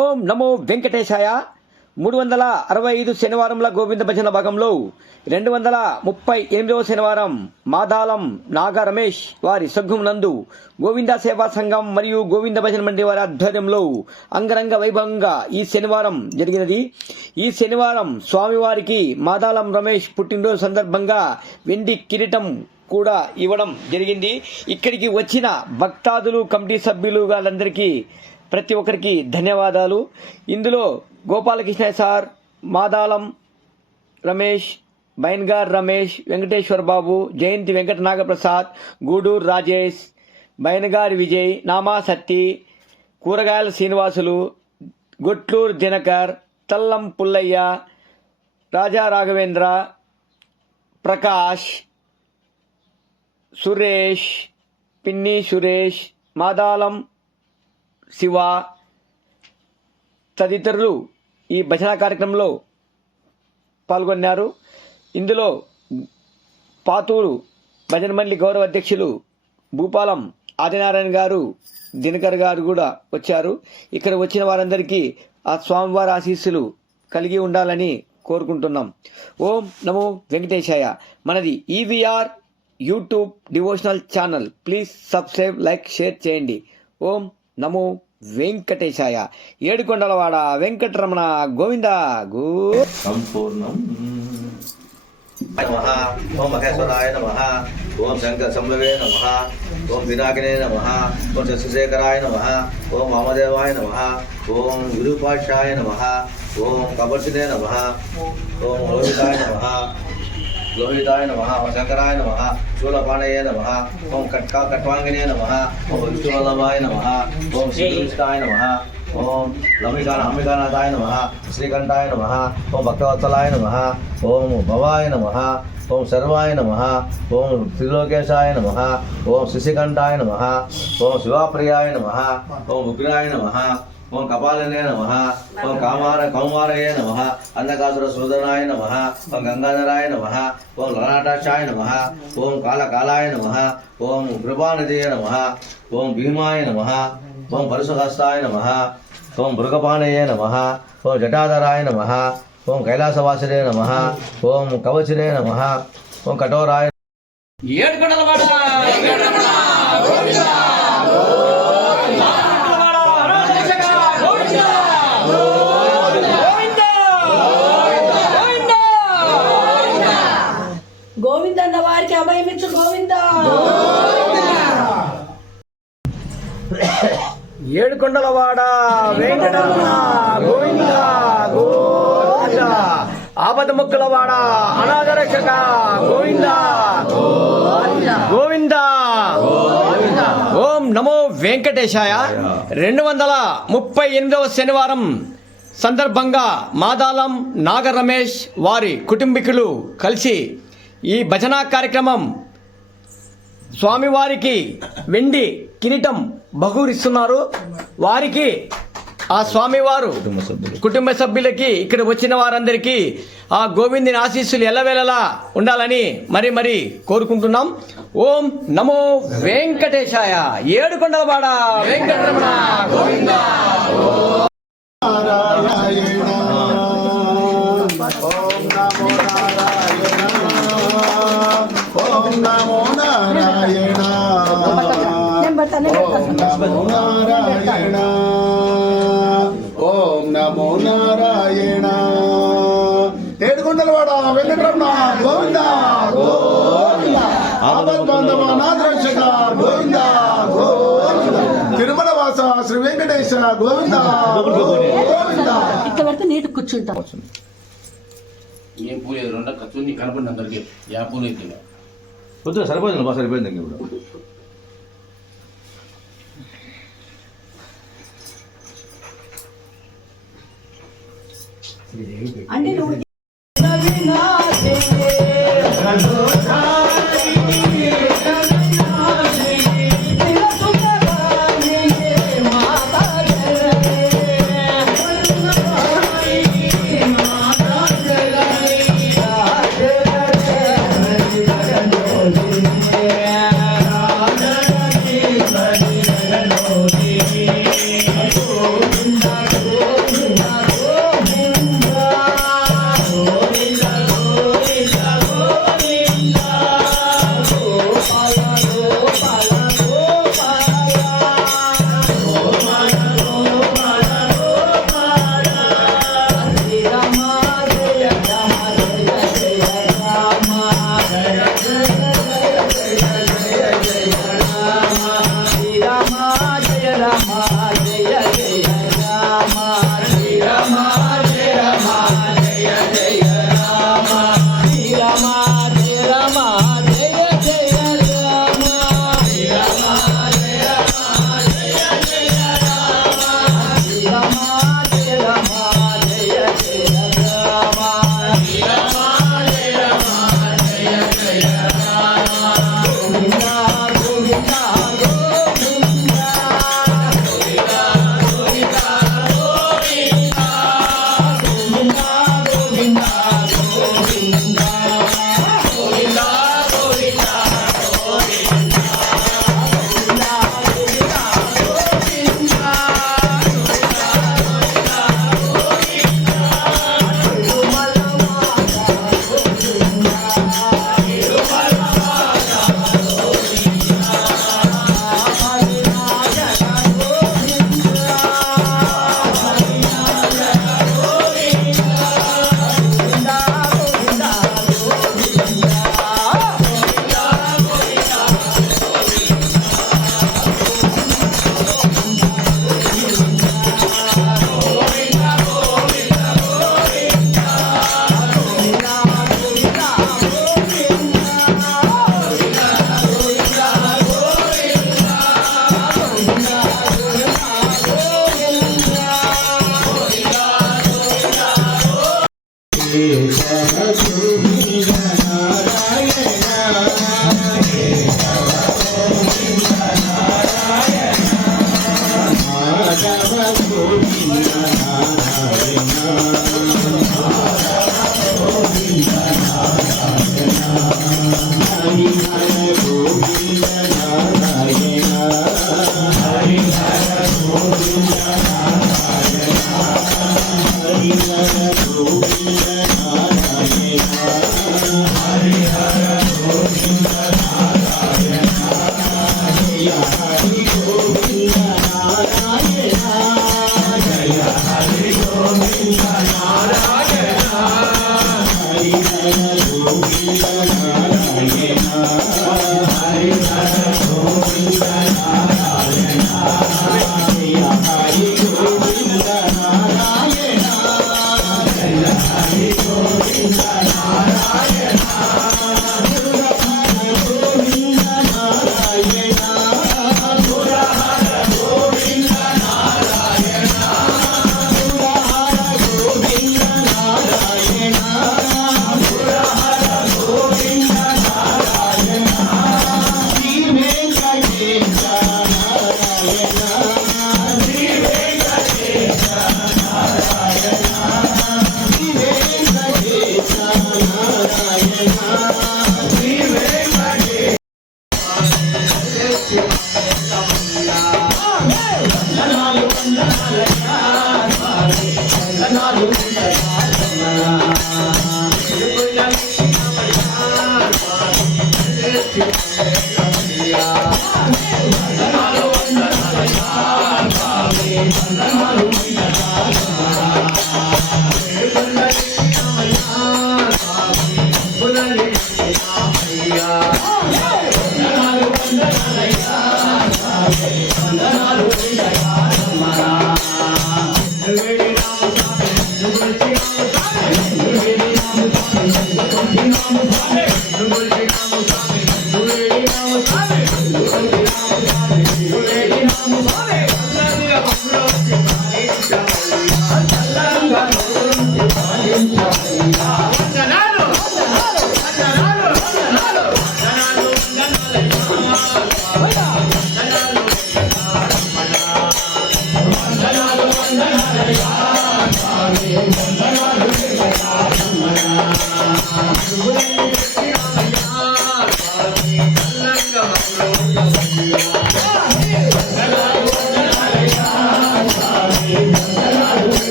ఓం నమో వెంకటేశాయ. 365 శనివారంల గోవింద భజన భాగంలో 238వ శనివారం మాదాలం నాగ రమేష్ వారి సగ్గుం నందు గోవింద సేవా సంఘం మరియు గోవింద భజన మండలి వారి ఆధ్వర్యంలో అంగరంగ వైభవంగా ఈ శనివారం జరిగినది. ఈ శనివారం స్వామివారికి మాదాలం రమేష్ పుట్టినరోజు సందర్భంగా వెండి కిరీటం కూడా ఇవ్వడం జరిగింది. ఇక్కడికి వచ్చిన భక్తాదులు, కమిటీ సభ్యులు వాళ్ళందరికీ ప్రతి ఒక్కరికి ధన్యవాదాలు. ఇందులో గోపాలకృష్ణ సార్, మాదాలం రమేష్, బైన్గార్ రమేష్, వెంకటేశ్వర బాబు, జయంతి వెంకట నాగప్రసాద్, గూడూరు రాజేష్, బైనగారి విజయ్, నామా సత్తి, కూరగాయల శ్రీనివాసులు, గొట్లూరు దినకర్, తల్లం పుల్లయ్య, రాజా రాఘవేంద్ర, ప్రకాష్, సురేష్, పిన్ని సురేష్, మాదాలం శివ తదితరులు ఈ భజన కార్యక్రమంలో పాల్గొన్నారు. ఇందులో పాతూరు భజన మండలి గౌరవ అధ్యక్షులు భూపాలం ఆదినారాయణ గారు, దినకర్ గారు కూడా వచ్చారు. ఇక్కడ వచ్చిన వారందరికీ ఆ స్వామివారి ఆశీస్సులు కలిగి ఉండాలని కోరుకుంటున్నాం. ఓం నమో వెంకటేశాయ. మనది EVR YouTube devotional channel. Please subscribe, like, share చేయండి. ఓం నమో వెంకటేశాయ. ఏడుకొండలవాడ వెంకటరమణ గోవింద గో. సంపూర్ణం. నమః. ఓం మహేశ్వరాయ నమః. ఓం శంకర సంభవే నమః. ఓం పినాకినే నమః. ఓం శశిశేఖరాయ నమః. ఓం వామదేవాయ నమః. ఓం విరూపాక్షాయ నమః. ఓం కబర్షినే నమః. ఓం లోహితాయ నమః. లోహితాయ నమః. ఓం శంకరాయ నమః. శూలపాణయే నమః. ఓం కట్వాంగినే నమః. ఓం విష్ణువల్లభాయ నమః. ఓం శ్రీకృష్ణాయ నమః. ఓం అంబికానాథాయ నమః. శ్రీకంఠాయ నమః. ఓం భక్తవత్సలాయ నమః. ఓం భవాయ నమః. ఓం సర్వాయ నమః. ఓం త్రిలోకేశాయ నమః. ఓం శశికంఠాయ నమః. ఓం శివాప్రియాయ నమః. ఓం ఉగ్రాయ నమః. ఓం కపాలనే నమః. ఓం కౌమారయే నమః. అంధకాసుర సోదరాయ నమః. ఓం గంగాధరాయ నమః. ఓం లలాటాక్షాయ నమః. ఓం కాళకాలాయ నమః. ఓం కృపానిధియే నమః. ఓం భీమాయ నమః. ఓం పరశుహస్తాయ నమః. ఓం మృగపాణయే నమః. ఓం జటాధరాయ నమః. ఓం కైలాసవాసినే నమః. ఓం కవచినే నమః. ఓం కఠోరాయ. ఏడుకొండలవాడ గోవిందన్న వారికి అభయమిచ్చు గోవింద. ఏడుకొండలవాడ వెంకటరమణ గోవింద గోవింద. ఆపద ముక్కులవాడ అనాథరక్షక గోవింద గోవింద. ఓం నమో వెంకటేశాయ. 238వ శనివారం సందర్భంగా మాదాలం నాగ రమేష్ వారి కుటుంబీకులు కలిసి ఈ భజనా కార్యక్రమం స్వామివారికి వెండి కిరీటం బహూరిస్తున్నారు. వారికి ఆ స్వామివారు కుటుంబ సభ్యులకి ఇక్కడ వచ్చిన వారందరికీ ఆ గోవిందుని ఆశీస్సులు ఎల్లవేళలా ఉండాలని మరి కోరుకుంటున్నాం. ఓం నమో వెంకటేశాయ. ఏడుకొండలవాడ వెంకటరమణ గోవింద. ఓం నమో నారాయణ. ఓం నమో నారాయణ. ఏడుకొండలవాడ వెంకటరమణ గోవింద గోవింద. ఆపద్బాంధవ నాథరక్షక గోవింద గోవింద. తిరుమల వాస శ్రీ వెంకటేశ గోవింద గోవింద. ఇక్కడ పెడితే నీటి కూర్చుంటాం. ఏం పూజ రెండ ఖర్చు కనపడిన అందరికి యా పూలు అయితే వద్దు, సరిపోయింది బాగా సరిపోయింది. ఇప్పుడు అంటే నువ్వు గోవింద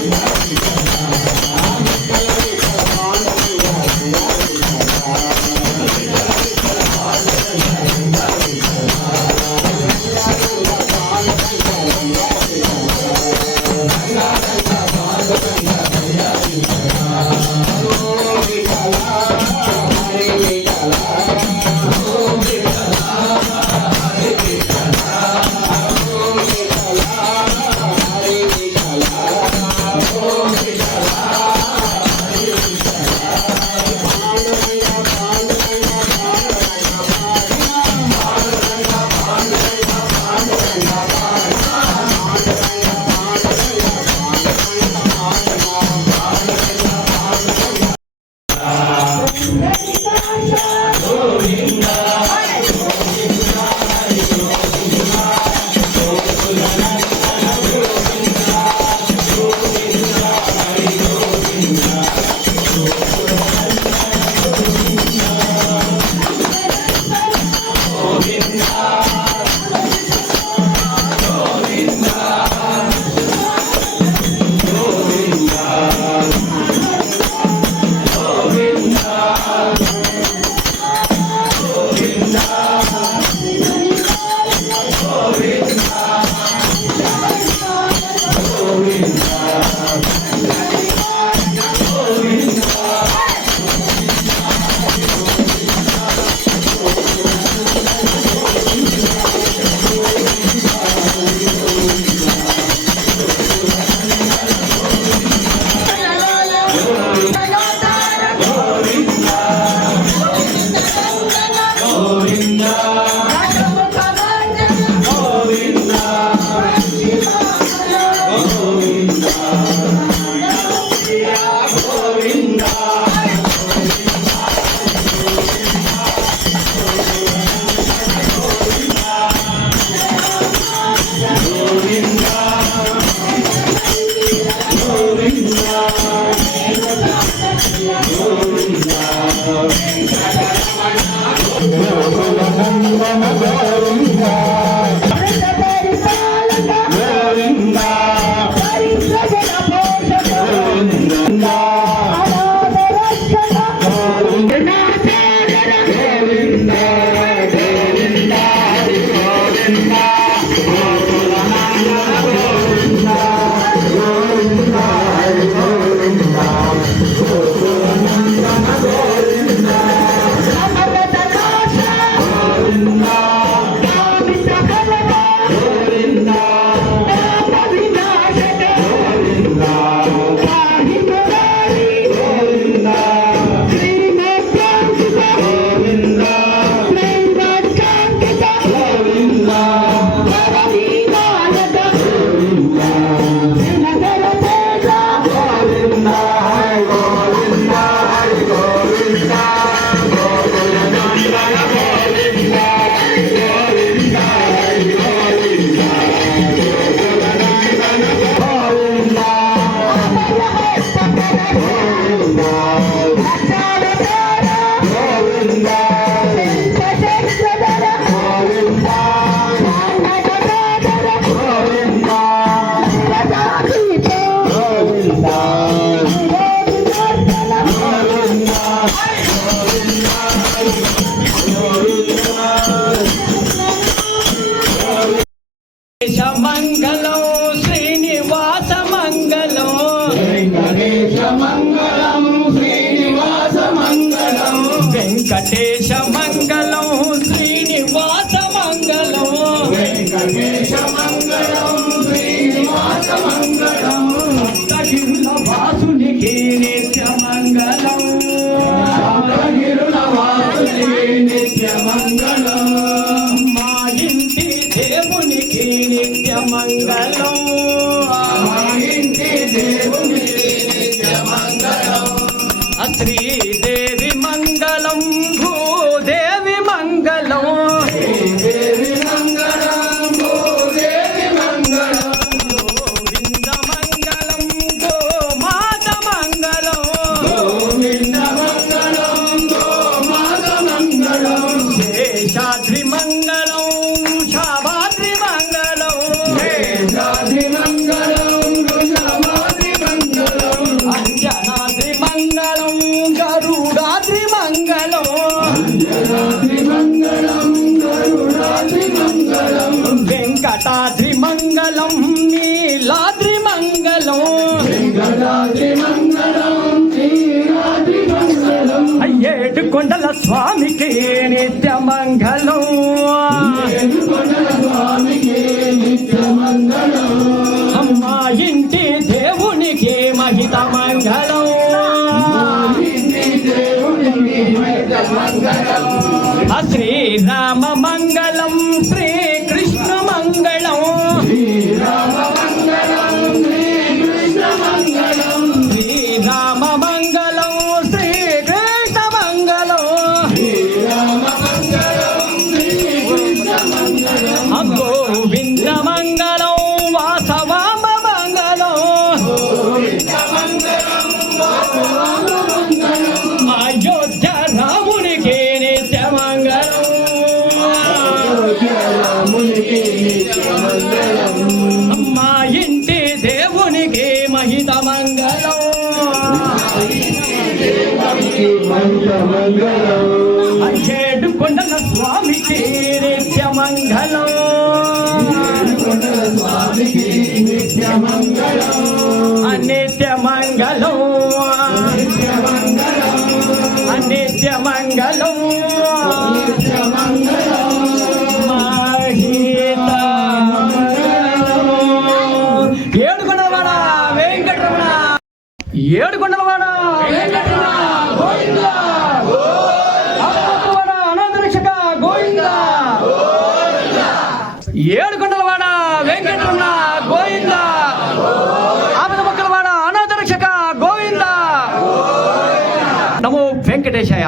Thank you. శ్రీదేవి మంగళం భూదేవి మంగళం గోవింద మంగళం గోమాత మంగళం శేషాద్రి మంగళం శాబాద్రి మంగళం అంజనాద్రి మంగళం గరుడాద్రి మంగళం వెంకటాద్రి మంగళం నీలాద్రి మంగళం ఏడు కొండల స్వామికి నిత్య మంగళం అమ్మా ఇంటి దేవునికి మహిత మంగళం శ్రీరామ మంగళం శ్రీకృష్ణ మంగళం శ్రీరామ మంగళం శ్రీకృష్ణ మంగళం గోవింద మంగళం వాసవామ మంగళం అయోధ్య రామునికి నిత్య మంగళం అమ్మా ఇంటి దేవునికి మహిత మంగళం ఏడు కొండల స్వామికి నిత్య మంగళం నిత్య మంగళం నిత్య మంగళం ఏడుకొండలవాడ వెంకటరమణ ఏడుకొండలవాడ వెంకటరమణ గోవింద ఆపదముక్కలవాడ అనాథ రక్షక గోవింద ఏడుకొండలవాడ వెంకటరమణ గోవింద ఆపదముక్కలవాడ అనాథ రక్షక గోవింద నమో వెంకటేశాయ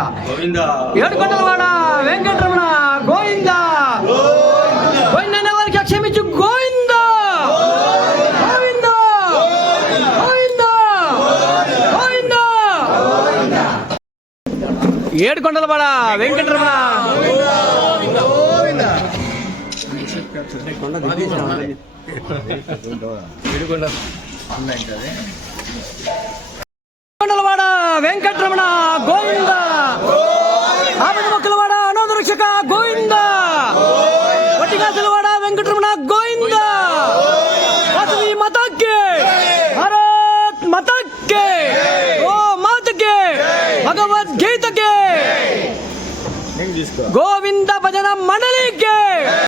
ఏడుకొండలవాడ వెంకటరమణ గోవింద గోవింద వారికి క్షమించు గోవింద గోవింద గోవింద గోవింద ఏడుకొండలవాడ వెంకటరమణ కొండలవాడ వెంకటరమణ గోవింద ఆపదముక్కలవాడ అనాథ రక్షక గోవింద వట్టిగాసలవాడ వెంకటరమణ గోవింద వాసవి మాతాకి భారత్ మాతాకి ఓ మాతకి భగవద్గీతకి గోవింద భజన మండలికి